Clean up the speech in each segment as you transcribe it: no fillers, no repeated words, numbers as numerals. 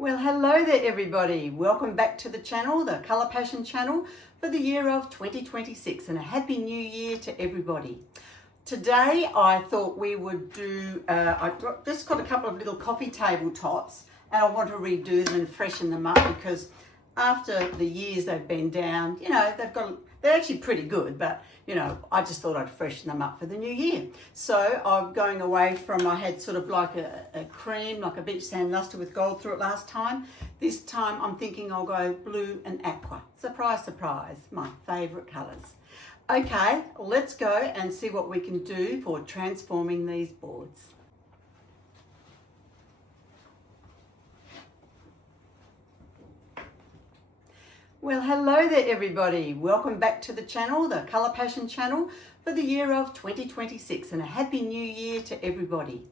Well, hello there everybody. Welcome back to the channel, the Colour Passion channel for the year of 2026, and a happy new year to everybody. Today I thought we would do, I just got a couple of little coffee table tops and I want to redo them and freshen them up because after the years they've been down, they're actually pretty good, but I just thought I'd freshen them up for the new year. So I'm going away from, I had sort of like a cream, like a beach sand luster with gold through it last time. This time I'm thinking I'll go blue and aqua. Surprise, surprise, my favourite colours. Okay, let's go and see what we can do for transforming these boards. Well, hello there everybody. Welcome back to the channel, the Colour Passion channel for the year of 2026, and a happy new year to everybody.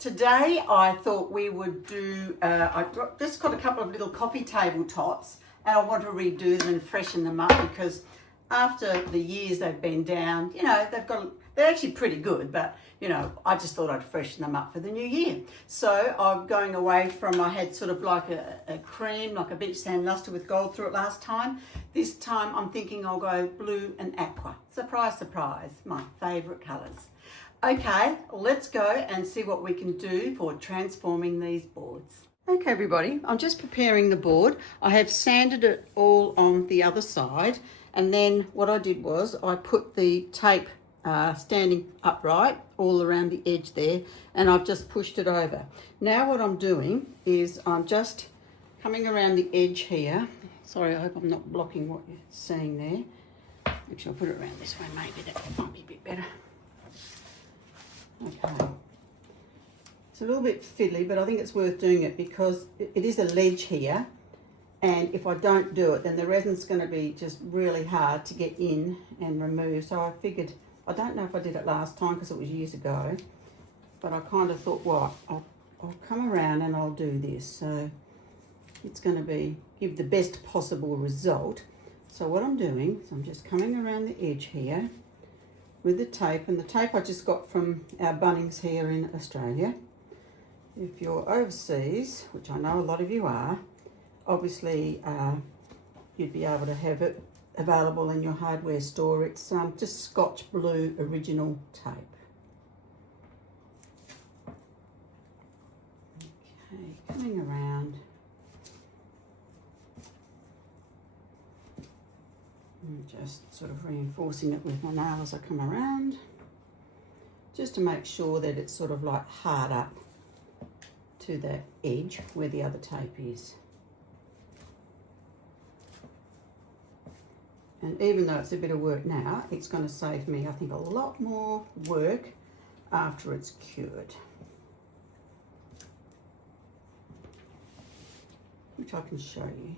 Today I thought we would do, I just got a couple of little coffee table tops and I want to redo them and freshen them up because after the years they've been down, they're actually pretty good, but I just thought I'd freshen them up for the new year. So I'm going away from, I had sort of like a cream, like a beach sand luster with gold through it last time. This time I'm thinking I'll go blue and aqua. Surprise, surprise, my favourite colours. Okay, let's go and see what we can do for transforming these boards. Okay everybody, I'm just preparing the board. I have sanded it all on the other side, and then what I did was I put the tape standing upright all around the edge there, and I've just pushed it over. Now what I'm doing is I'm just coming around the edge here. Sorry, I hope I'm not blocking what you're seeing there. Actually, I'll put it around this way, maybe that might be a bit better. Okay. It's a little bit fiddly, but I think it's worth doing it because it is a ledge here, and if I don't do it, then the resin's going to be just really hard to get in and remove. So I figured, I don't know if I did it last time because it was years ago, but I kind of thought, well, I'll come around and I'll do this. So it's going to give the best possible result. So what I'm doing is I'm just coming around the edge here with the tape, and the tape I just got from our Bunnings here in Australia. If you're overseas, which I know a lot of you are, obviously you'd be able to have it available in your hardware store. It's just Scotch Blue original tape. Okay, coming around. And just sort of reinforcing it with my nail as I come around, just to make sure that it's sort of like hard up to the edge where the other tape is. And even though it's a bit of work now, it's going to save me, I think, a lot more work after it's cured, which I can show you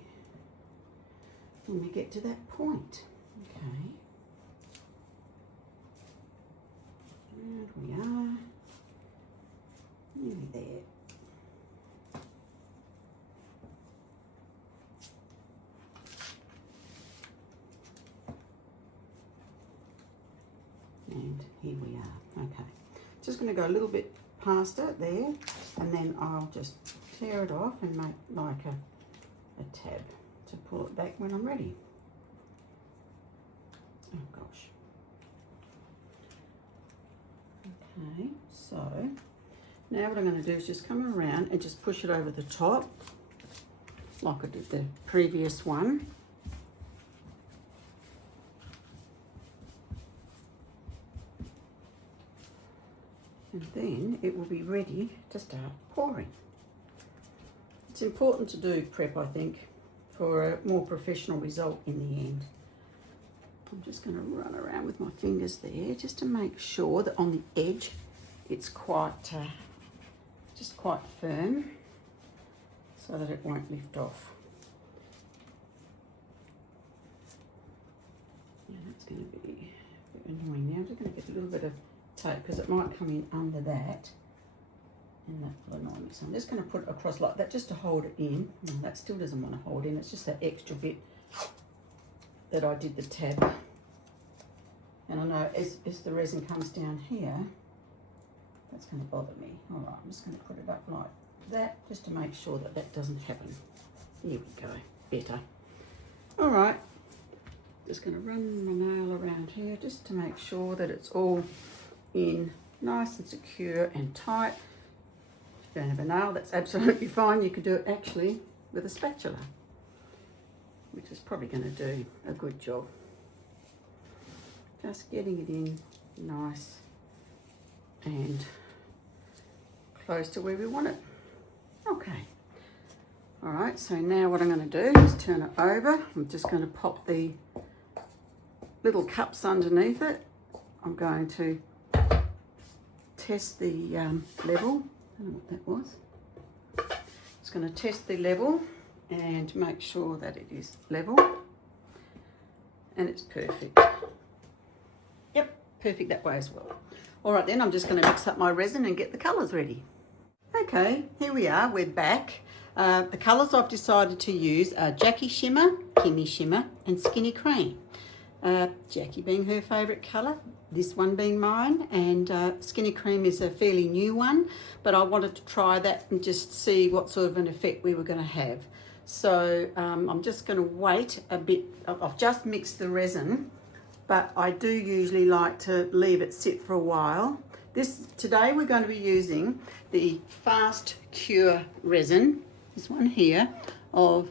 when we get to that point. Okay, and we are nearly there. And here we are. Okay, just going to go a little bit past it there, and then I'll just tear it off and make like a tab to pull it back when I'm ready. Oh gosh. Okay, so now what I'm going to do is just come around and just push it over the top like I did the previous one. And then it will be ready to start pouring. It's important to do prep, I think, for a more professional result in the end. I'm just going to run around with my fingers there just to make sure that on the edge it's quite firm so that it won't lift off. Yeah, that's going to be a bit annoying now. I'm just going to get a little bit of tape because it might come in under that, and that will annoy me. So I'm just going to put it across like that just to hold it in. No, that still doesn't want to hold in. It's just that extra bit that I did the tab. And I know as the resin comes down here, that's going to bother me. All right, I'm just going to put it up like that just to make sure that that doesn't happen. Here we go, better. All right, just going to run my nail around here just to make sure that it's all in nice and secure and tight. If you don't have a nail, that's absolutely fine. You could do it actually with a spatula, which is probably going to do a good job. Just getting it in nice and close to where we want it. Okay. All right, so now what I'm going to do is turn it over. I'm just going to pop the little cups underneath it. I'm going to test the level. I don't know what that was. Just going to test the level and make sure that it is level. And it's perfect. Yep, perfect that way as well. All right then, I'm just going to mix up my resin and get the colours ready. Okay, here we are, we're back. The colours I've decided to use are Jacki Shimmer, Kymmie Shimmer and Skinny Cream. Jacki being her favourite colour, this one being mine, and Skinny Cream is a fairly new one, but I wanted to try that and just see what sort of an effect we were going to have. So I'm just going to wait a bit. I've just mixed the resin, but I do usually like to leave it sit for a while. Today we're going to be using the Fast Cure resin, this one here, hopefully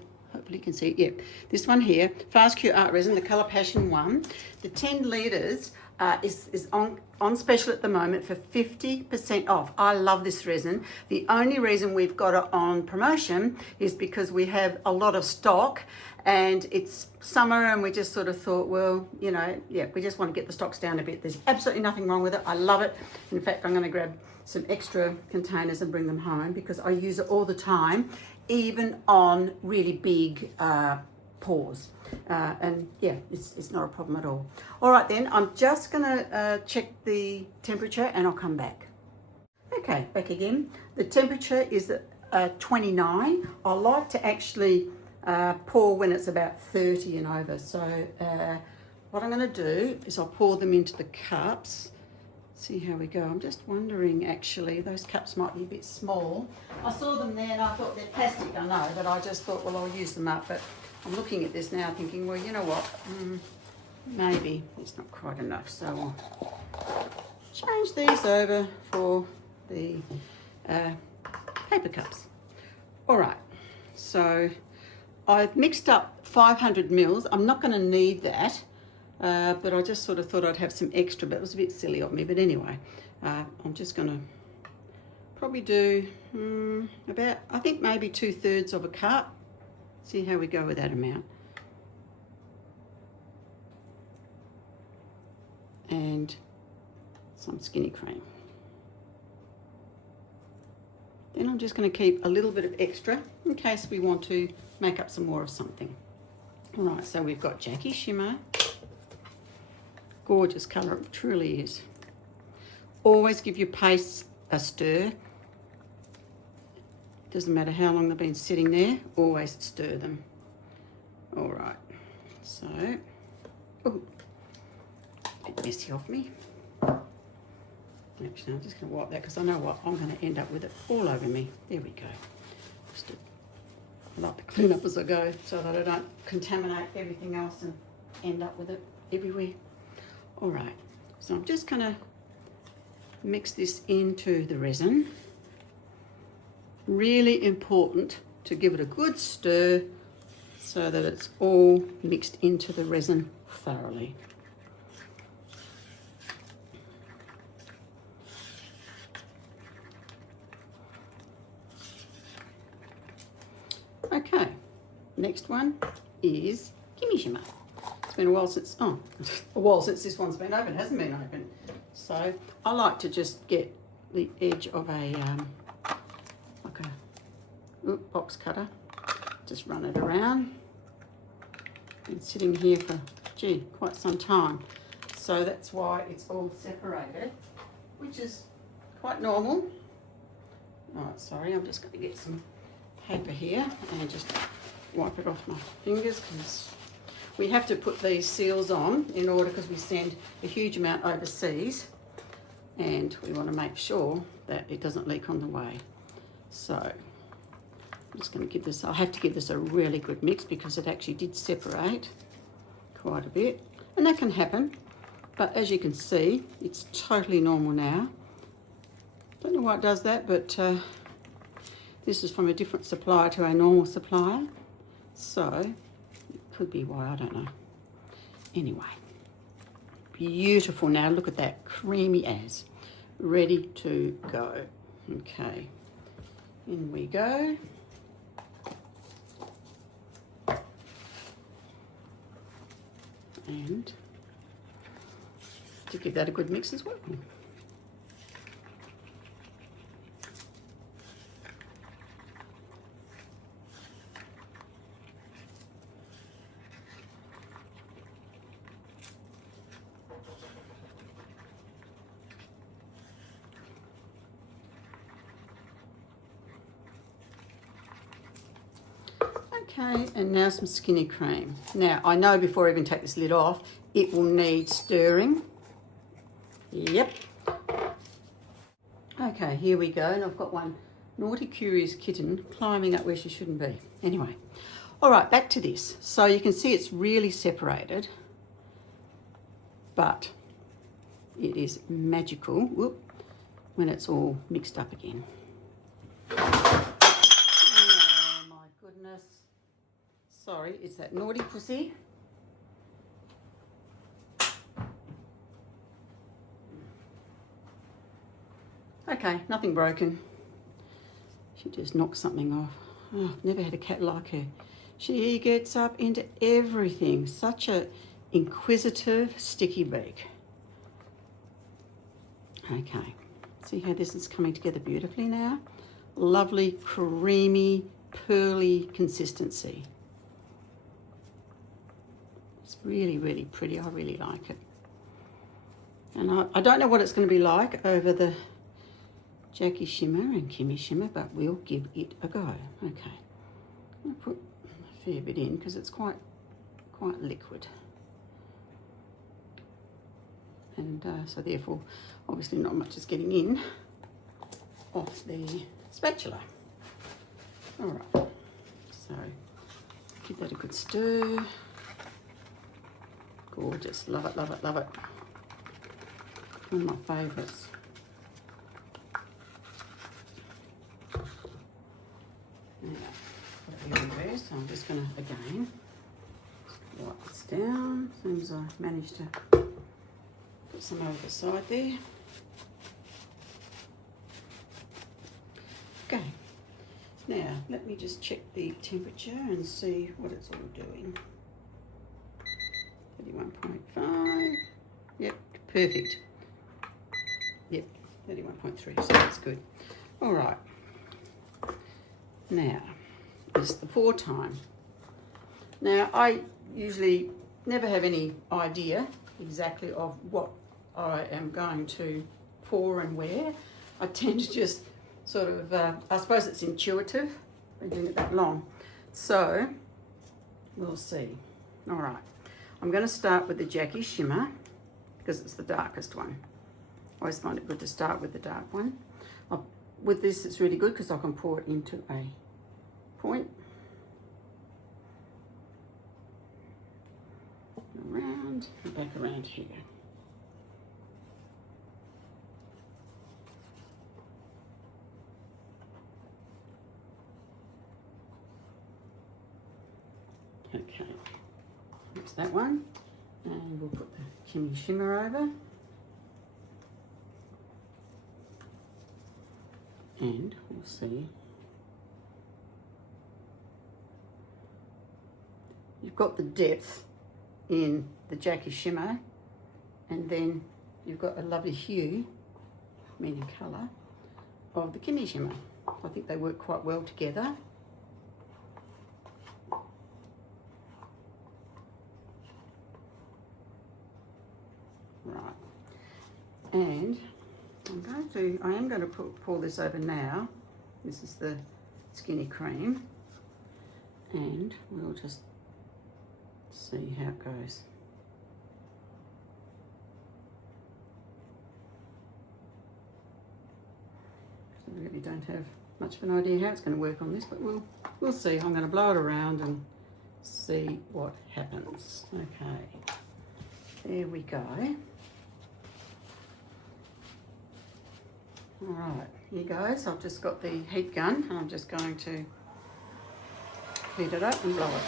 you can see it, yeah, this one here, Fast Cure Art Resin, the Colour Passion one. The 10 litres is on special at the moment for 50% off. I love this resin. The only reason we've got it on promotion is because we have a lot of stock and it's summer and we just sort of thought, well, you know, yeah, we just want to get the stocks down a bit. There's absolutely nothing wrong with it. I love it. In fact, I'm going to grab some extra containers and bring them home because I use it all the time, even on really big pours. And yeah, it's not a problem at all. All right then, I'm just going to check the temperature and I'll come back. Okay, back again. The temperature is at 29. I like to actually pour when it's about 30 and over. So what I'm going to do is I'll pour them into the cups. See how we go. I'm just wondering, actually, those cups might be a bit small. I saw them there and I thought they're plastic, I know, but I just thought, well, I'll use them up. But I'm looking at this now thinking, well, you know what, maybe it's not quite enough. So I'll change these over for the paper cups. All right, so I've mixed up 500 mils. I'm not going to need that. But I just sort of thought I'd have some extra, but it was a bit silly of me. But anyway, I'm just going to probably do about, I think maybe 2/3 of a cup. See how we go with that amount. And some Skinny Cream. Then I'm just going to keep a little bit of extra in case we want to make up some more of something. All right, so we've got Jacki Shimmer. Gorgeous colour, it truly is. Always give your pastes a stir. Doesn't matter how long they've been sitting there, always stir them. All right, so, oh, a bit messy off me. Actually, I'm just going to wipe that because I know what, I'm going to end up with it all over me. There we go. I like to clean up as I go so that I don't contaminate everything else and end up with it everywhere. All right, so I'm just going to mix this into the resin. Really important to give it a good stir so that it's all mixed into the resin thoroughly. Okay, next one is Kymmie Shimmer. It's been a while since this one's been open, hasn't been open. So I like to just get the edge of a box cutter, just run it around. Been sitting here for quite some time, so that's why it's all separated, which is quite normal. All right, sorry, I'm just going to get some paper here and just wipe it off my fingers because we have to put these seals on in order, because we send a huge amount overseas and we want to make sure that it doesn't leak on the way. So I'm just going to give this, I have to give this a really good mix because it actually did separate quite a bit. And that can happen, but as you can see, it's totally normal now. Don't know why it does that, but this is from a different supplier to our normal supplier. So it could be why, I don't know. Anyway, beautiful. Now look at that, creamy as, ready to go. Okay, in we go. And to give that a good mix as well. Okay, and now some skinny cream. Now, I know before I even take this lid off, it will need stirring. Yep. Okay, here we go, and I've got one naughty curious kitten climbing up where she shouldn't be. Anyway, all right, back to this. So you can see it's really separated, but it is magical when it's all mixed up again. Oh my goodness. Sorry, it's that naughty pussy. Okay, nothing broken. She just knocked something off. Oh, I've never had a cat like her. She gets up into everything. Such a inquisitive, sticky beak. Okay, see how this is coming together beautifully now? Lovely, creamy, pearly consistency. It's really, really pretty. I really like it. And I don't know what it's going to be like over the Jacki Shimmer and Kymmie Shimmer, but we'll give it a go. Okay, I'm going to put a fair bit in because it's quite liquid. And so therefore, obviously not much is getting in off the spatula. All right, so give that a good stir. Gorgeous, love it, love it, love it. One of my favourites. So I'm just going to, again, wipe this down as soon as I manage to put some over the side there. Okay, now let me just check the temperature and see what it's all doing. 31.5, yep, perfect. Yep, 31.3, so that's good. All right, now is the pour time. Now, I usually never have any idea exactly of what I am going to pour and where. I tend to just sort of, I suppose it's intuitive, been doing it that long. So, we'll see. All right, I'm going to start with the Jacki Shimmer because it's the darkest one. I always find it good to start with the dark one. With this, it's really good because I can pour it into a point. Around and back around here. Okay, that's that one. And we'll put the Kymmie Shimmer over. And we'll see. You've got the depth in the Jacki Shimmer, and then you've got a lovely hue, meaning colour, of the Kymmie Shimmer. I think they work quite well together. Right, and I am going to pour this over now. This is the skinny cream, and we'll just see how it goes. I really don't have much of an idea how it's going to work on this, but we'll see. I'm going to blow it around and see what happens. Okay, there we go. All right, here goes. I've just got the heat gun and I'm just going to heat it up and blow it.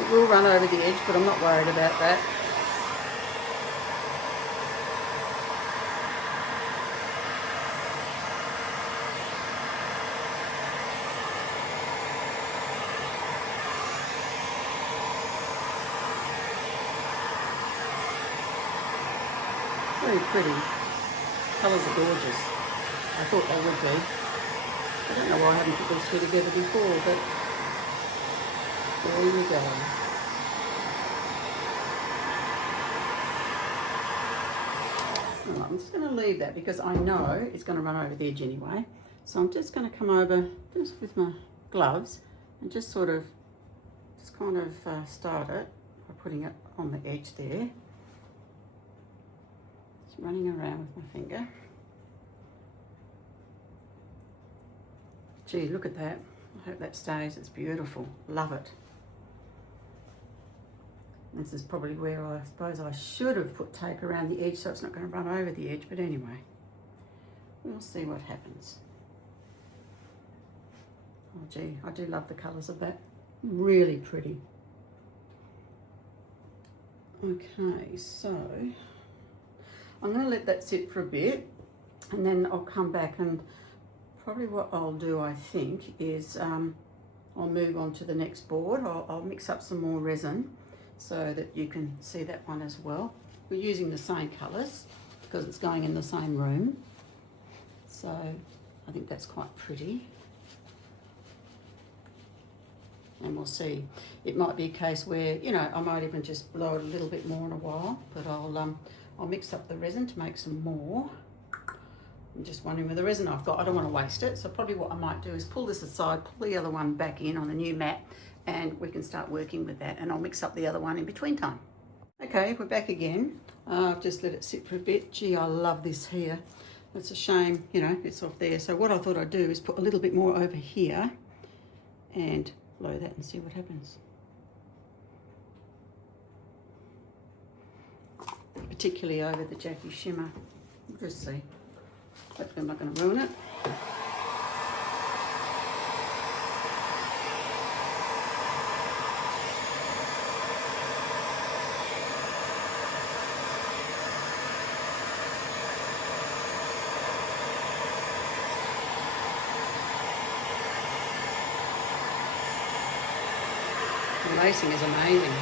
It will run over the edge, but I'm not worried about that. Very pretty. Colours are gorgeous. I thought they would be. I don't know why I haven't put these two together before, but there we go. Right, I'm just going to leave that because I know it's going to run over the edge anyway. So I'm just going to come over just with my gloves and just sort of, start it by putting it on the edge there. Just running around with my finger. Gee, look at that. I hope that stays. It's beautiful. Love it. This is probably where I suppose I should have put tape around the edge so it's not going to run over the edge, but anyway, we'll see what happens. Oh gee, I do love the colours of that. Really pretty. Okay, so I'm going to let that sit for a bit and then I'll come back, and probably what I'll do, I think, is I'll move on to the next board. I'll mix up some more resin so that you can see that one as well. We're using the same colours because it's going in the same room. So I think that's quite pretty. And we'll see. It might be a case where, you know, I might even just blow it a little bit more in a while, but I'll mix up the resin to make some more. I'm just wondering with the resin I've got, I don't want to waste it. So probably what I might do is pull this aside, pull the other one back in on the new mat, and we can start working with that, and I'll mix up the other one in between time. Okay, we're back again. I've just let it sit for a bit. Gee, I love this here. It's a shame, you know, it's off there. So what I thought I'd do is put a little bit more over here and blow that and see what happens. Particularly over the Jacki Shimmer. We'll just see. Hopefully I'm not going to ruin it. The lacing is amazing.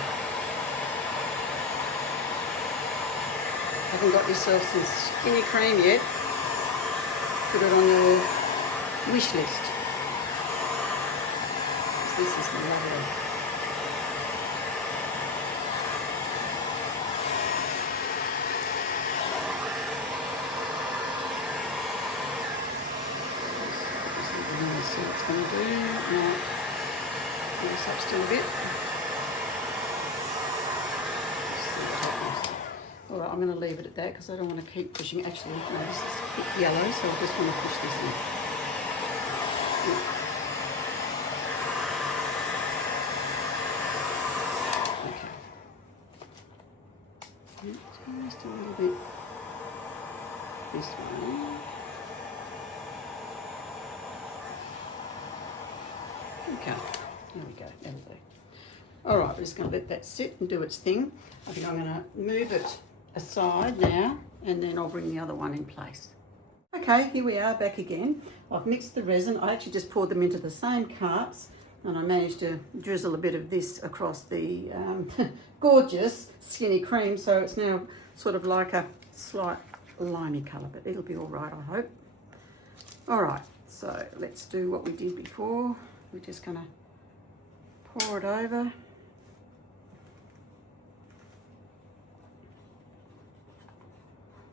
Haven't got yourself some skinny cream yet? Put it on your wish list. This is lovely. See what it's going to do. Now, mix up still a bit. Alright, I'm going to leave it at that because I don't want to keep pushing. Actually, no, this is a bit yellow, so I just want to push this in. Okay. Just a little bit this way. Okay, there we go, that'll do. All right, we're just going to let that sit and do its thing. I think I'm going to move it aside now, and then I'll bring the other one in place. Okay, here we are back again. I've mixed the resin. I actually just poured them into the same cups, and I managed to drizzle a bit of this across the gorgeous skinny cream, so it's now sort of like a slight limey colour, but it'll be all right, I hope. All right, so let's do what we did before. We're just going to pour it over.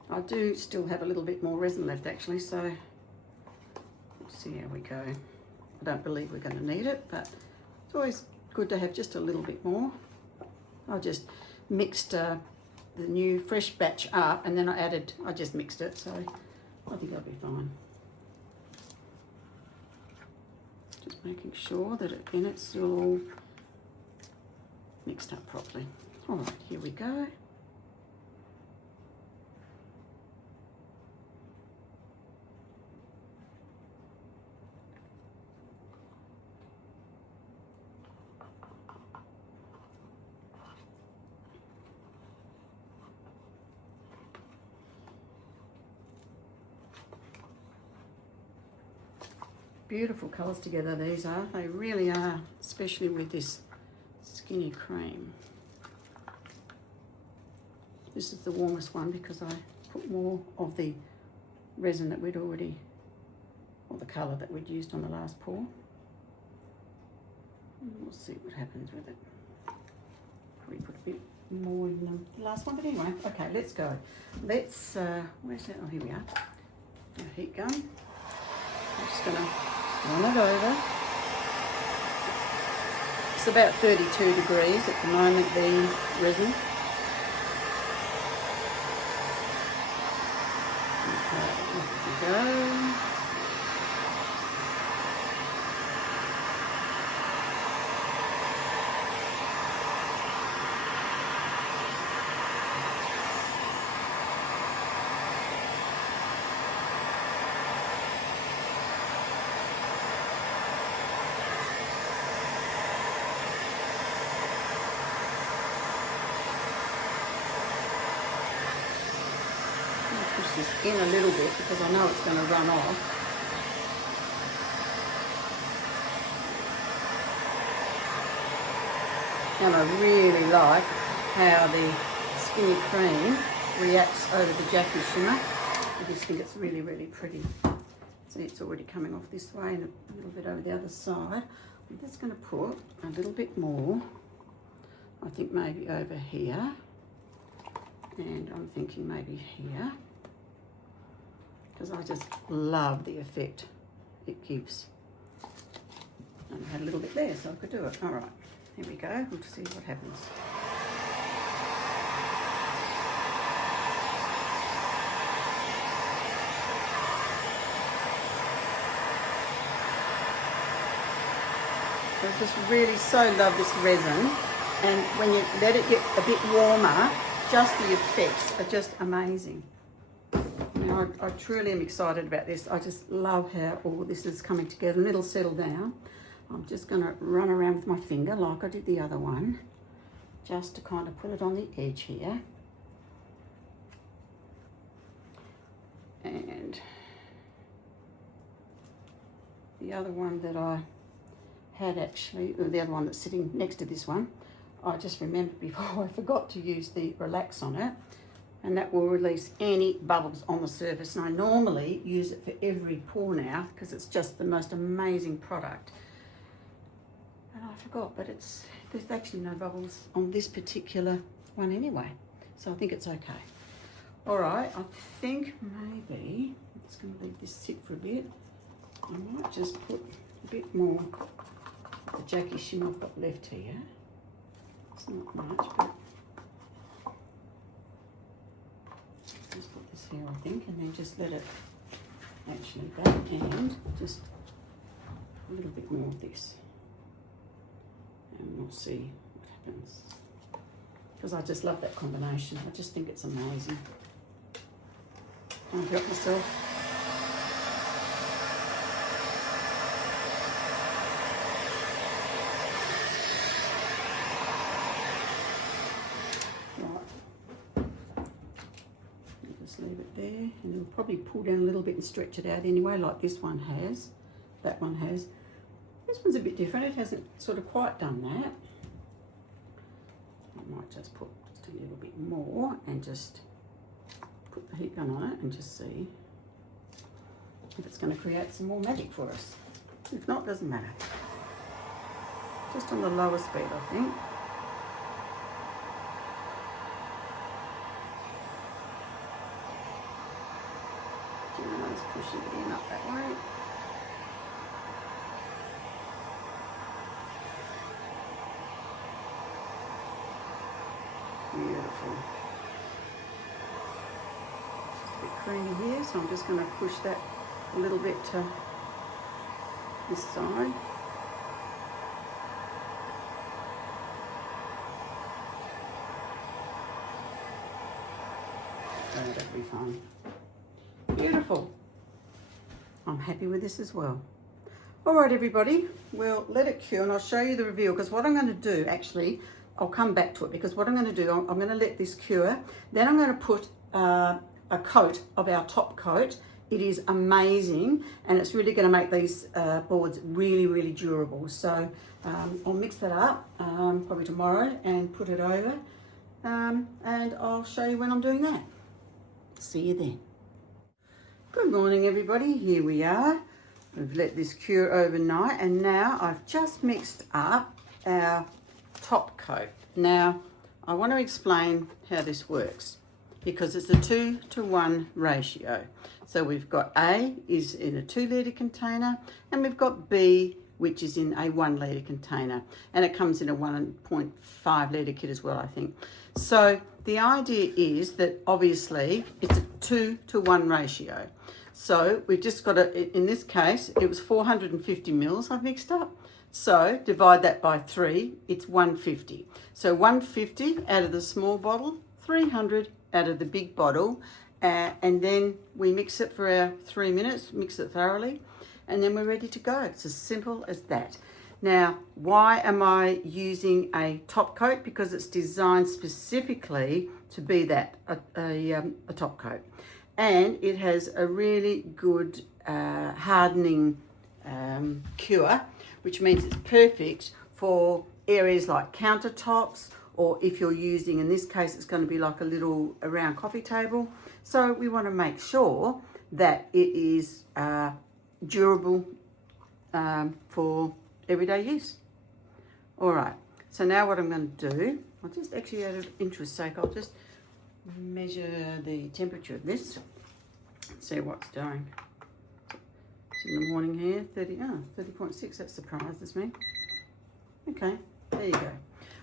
I do still have a little bit more resin left actually, so let's see how we go. I don't believe we're going to need it, but it's always good to have just a little bit more. I just mixed the new fresh batch up, and then I just mixed it, so I think that'll be fine. Just making sure that it's still all mixed up properly. All right, here we go. Beautiful colours together these are, they really are, especially with this skinny cream. This is the warmest one because I put more of the resin that we'd already, or the colour that we'd used on the last pour. And we'll see what happens with it. Probably put a bit more in the last one, but anyway, okay, let's go. Let's, where's that? Oh, here we are. Our heat gun. I'm just going to run it over. It's about 32 degrees at the moment, the resin. Okay, off we go. Push this in a little bit because I know it's going to run off. And I really like how the skinny cream reacts over the Jacki Shimmer. I just think it's really, really pretty. See, it's already coming off this way and a little bit over the other side. I'm just going to put a little bit more, I think maybe over here, and I'm thinking maybe here, because I just love the effect it gives. And I had a little bit there, so I could do it. All right, here we go. We'll see what happens. I just really so love this resin, and when you let it get a bit warmer, just the effects are just amazing. Now, I truly am excited about this. I just love how all this is coming together, and it'll settle down. I'm just going to run around with my finger like I did the other one, just to kind of put it on the edge here. And the other one that I had actually, or the other one that's sitting next to this one, I just remembered before I forgot to use the Relax on it, and that will release any bubbles on the surface. And I normally use it for every pour now because it's just the most amazing product. And I forgot, but there's actually no bubbles on this particular one anyway, so I think it's okay. All right, I think maybe I'm just going to leave this sit for a bit. I might just put a bit more of the Jacki Shimmer I've got left here. It's not much, but just put this here, I think, and then just let it actually go, and just a little bit more of this, and we'll see what happens, because I just love that combination. I just think it's amazing. Can't help myself. Leave it there, and it'll probably pull down a little bit and stretch it out anyway, like this one has, that one has. This one's a bit different, it hasn't sort of quite done that. I might just put just a little bit more and just put the heat gun on it and just see if it's going to create some more magic for us. If not, doesn't matter. just on the lower speed, I think. Just pushing it in up that way. Beautiful. Just a bit creamy here, so I'm just going to push that a little bit to this side. That'll be fine. Beautiful. I'm happy with this as well. All right, everybody, we'll let it cure and I'll show you the reveal, because what I'm going to do, actually, I'll come back to it, because what I'm going to do, I'm going to let this cure. Then I'm going to put a coat of our top coat. It is amazing, and it's really going to make these boards really, really durable. So I'll mix that up probably tomorrow and put it over, and I'll show you when I'm doing that. See you then. Good morning, everybody. Here we are. We've let this cure overnight, and now I've just mixed up our top coat. Now, I want to explain how this works, because it's a 2-to-1 ratio. So we've got A is in a 2-litre container, and we've got B, which is in a 1-litre container, and it comes in a 1.5 litre kit as well, I think. So the idea is that obviously it's a 2-to-1 ratio. So we've just got to, in this case, it was 450 mils I've mixed up. So divide that by 3, it's 150. So 150 out of the small bottle, 300 out of the big bottle, and then we mix it for our 3 minutes, mix it thoroughly, and then we're ready to go. It's as simple as that. Now, why am I using a top coat? Because it's designed specifically to be that, a top coat. And it has a really good hardening cure, which means it's perfect for areas like countertops, or if you're using, in this case, it's going to be like a little round coffee table. So we want to make sure that it is durable for everyday use. All right, so now what I'm going to do, I'll just actually, out of interest sake, I'll just measure the temperature of this, see what's doing. It's in the morning here, 30.6, that surprises me. Okay, there you go.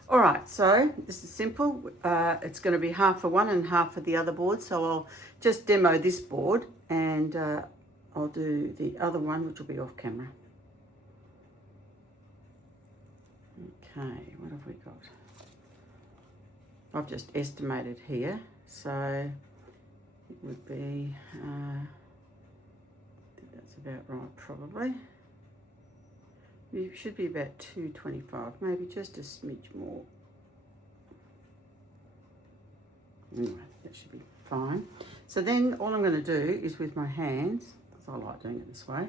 All right, so this is simple. It's going to be half for one and half for the other board. So I'll just demo this board, and I'll do the other one, which will be off camera. Okay, what have we got? I've just estimated here. So it would be, I think that's about right, probably. It should be about 225, maybe just a smidge more. Anyway, that should be fine. So then all I'm going to do is with my hands, because I like doing it this way.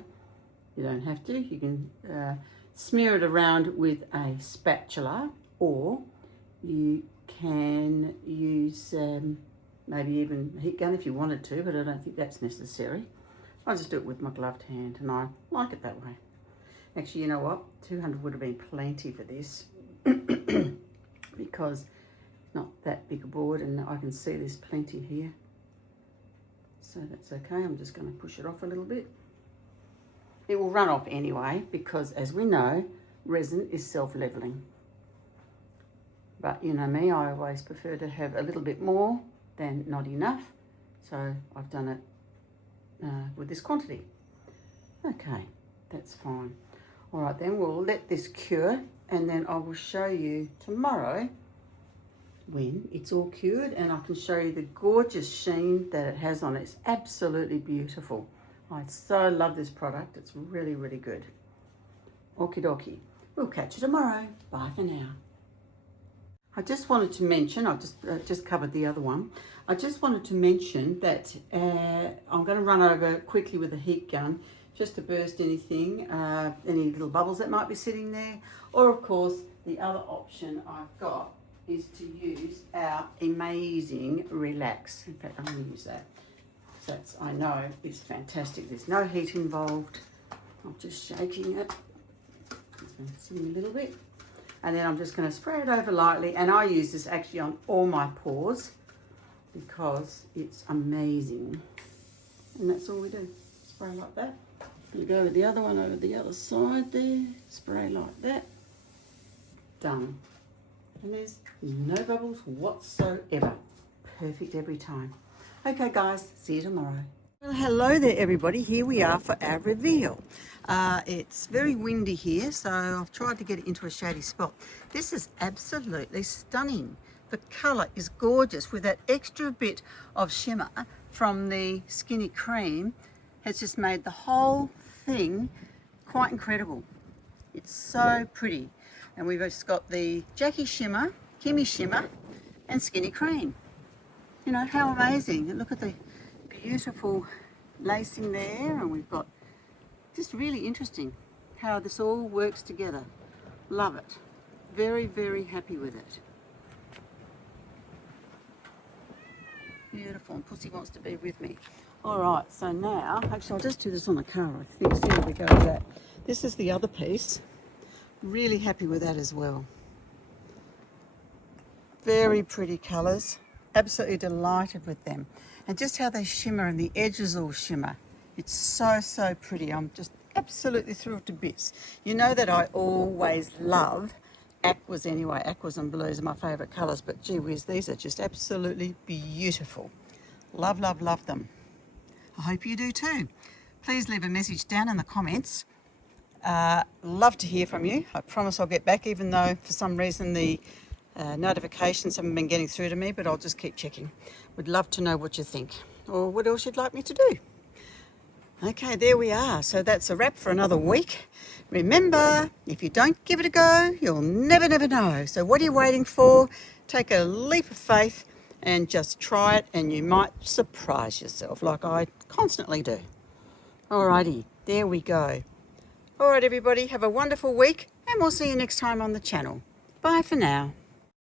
You don't have to. You can smear it around with a spatula, or you can use maybe even a heat gun if you wanted to, but I don't think that's necessary. I just do it with my gloved hand, and I like it that way. Actually, you know what? 200 would have been plenty for this because it's not that big a board, and I can see there's plenty here. So that's okay. I'm just going to push it off a little bit. It will run off anyway because, as we know, resin is self-leveling. But you know me, I always prefer to have a little bit more than not enough. So I've done it with this quantity. Okay, that's fine. All right, then we'll let this cure, and then I will show you tomorrow when it's all cured, and I can show you the gorgeous sheen that it has on it. It's absolutely beautiful. I so love this product. It's really, really good. Okie dokie. We'll catch you tomorrow. Bye for now. I just wanted to mention, I've just covered the other one. I just wanted to mention that I'm going to run over quickly with a heat gun just to burst anything, any little bubbles that might be sitting there. Or of course, the other option I've got is to use our amazing Relax. In fact, I'm going to use that. That's, I know, it's fantastic. There's no heat involved. I'm just shaking it. It's going to sing a little bit. And then I'm just going to spray it over lightly. And I use this actually on all my paws because it's amazing. And that's all we do. Spray like that. You go with the other one over the other side there. Spray like that. Done. And there's no bubbles whatsoever. Perfect every time. Okay guys, see you tomorrow. Well, hello there everybody. Here we are for our reveal. It's very windy here, so I've tried to get it into a shady spot. This is absolutely stunning. The colour is gorgeous with that extra bit of shimmer from the Skinny Cream. Has just made the whole thing quite incredible. It's so pretty. And we've just got the Jacki Shimmer, Kymmie Shimmer and Skinny Cream. You know, how amazing. And look at the beautiful lacing there, and we've got just really interesting how this all works together. Love it. Very, very happy with it. Beautiful, and Pussy wants to be with me. All right, so now, actually I'll just do this on the car, I think, see where we go with that. This is the other piece. Really happy with that as well. Very pretty colours. Absolutely delighted with them. And just how they shimmer and the edges all shimmer. It's so, so pretty. I'm just absolutely thrilled to bits. You know that I always love aquas anyway. Aquas and blues are my favourite colours, but gee whiz, these are just absolutely beautiful. Love, love, love them. I hope you do too. Please leave a message down in the comments. Love to hear from you. I promise I'll get back, even though for some reason the notifications haven't been getting through to me, but I'll just keep checking. Would love to know what you think or what else you'd like me to do. Okay, there we are. So that's a wrap for another week. Remember, if you don't give it a go, you'll never, never know. So what are you waiting for? Take a leap of faith and just try it, and you might surprise yourself like I constantly do. Alrighty, there we go. Alright everybody, have a wonderful week, and we'll see you next time on the channel. Bye for now.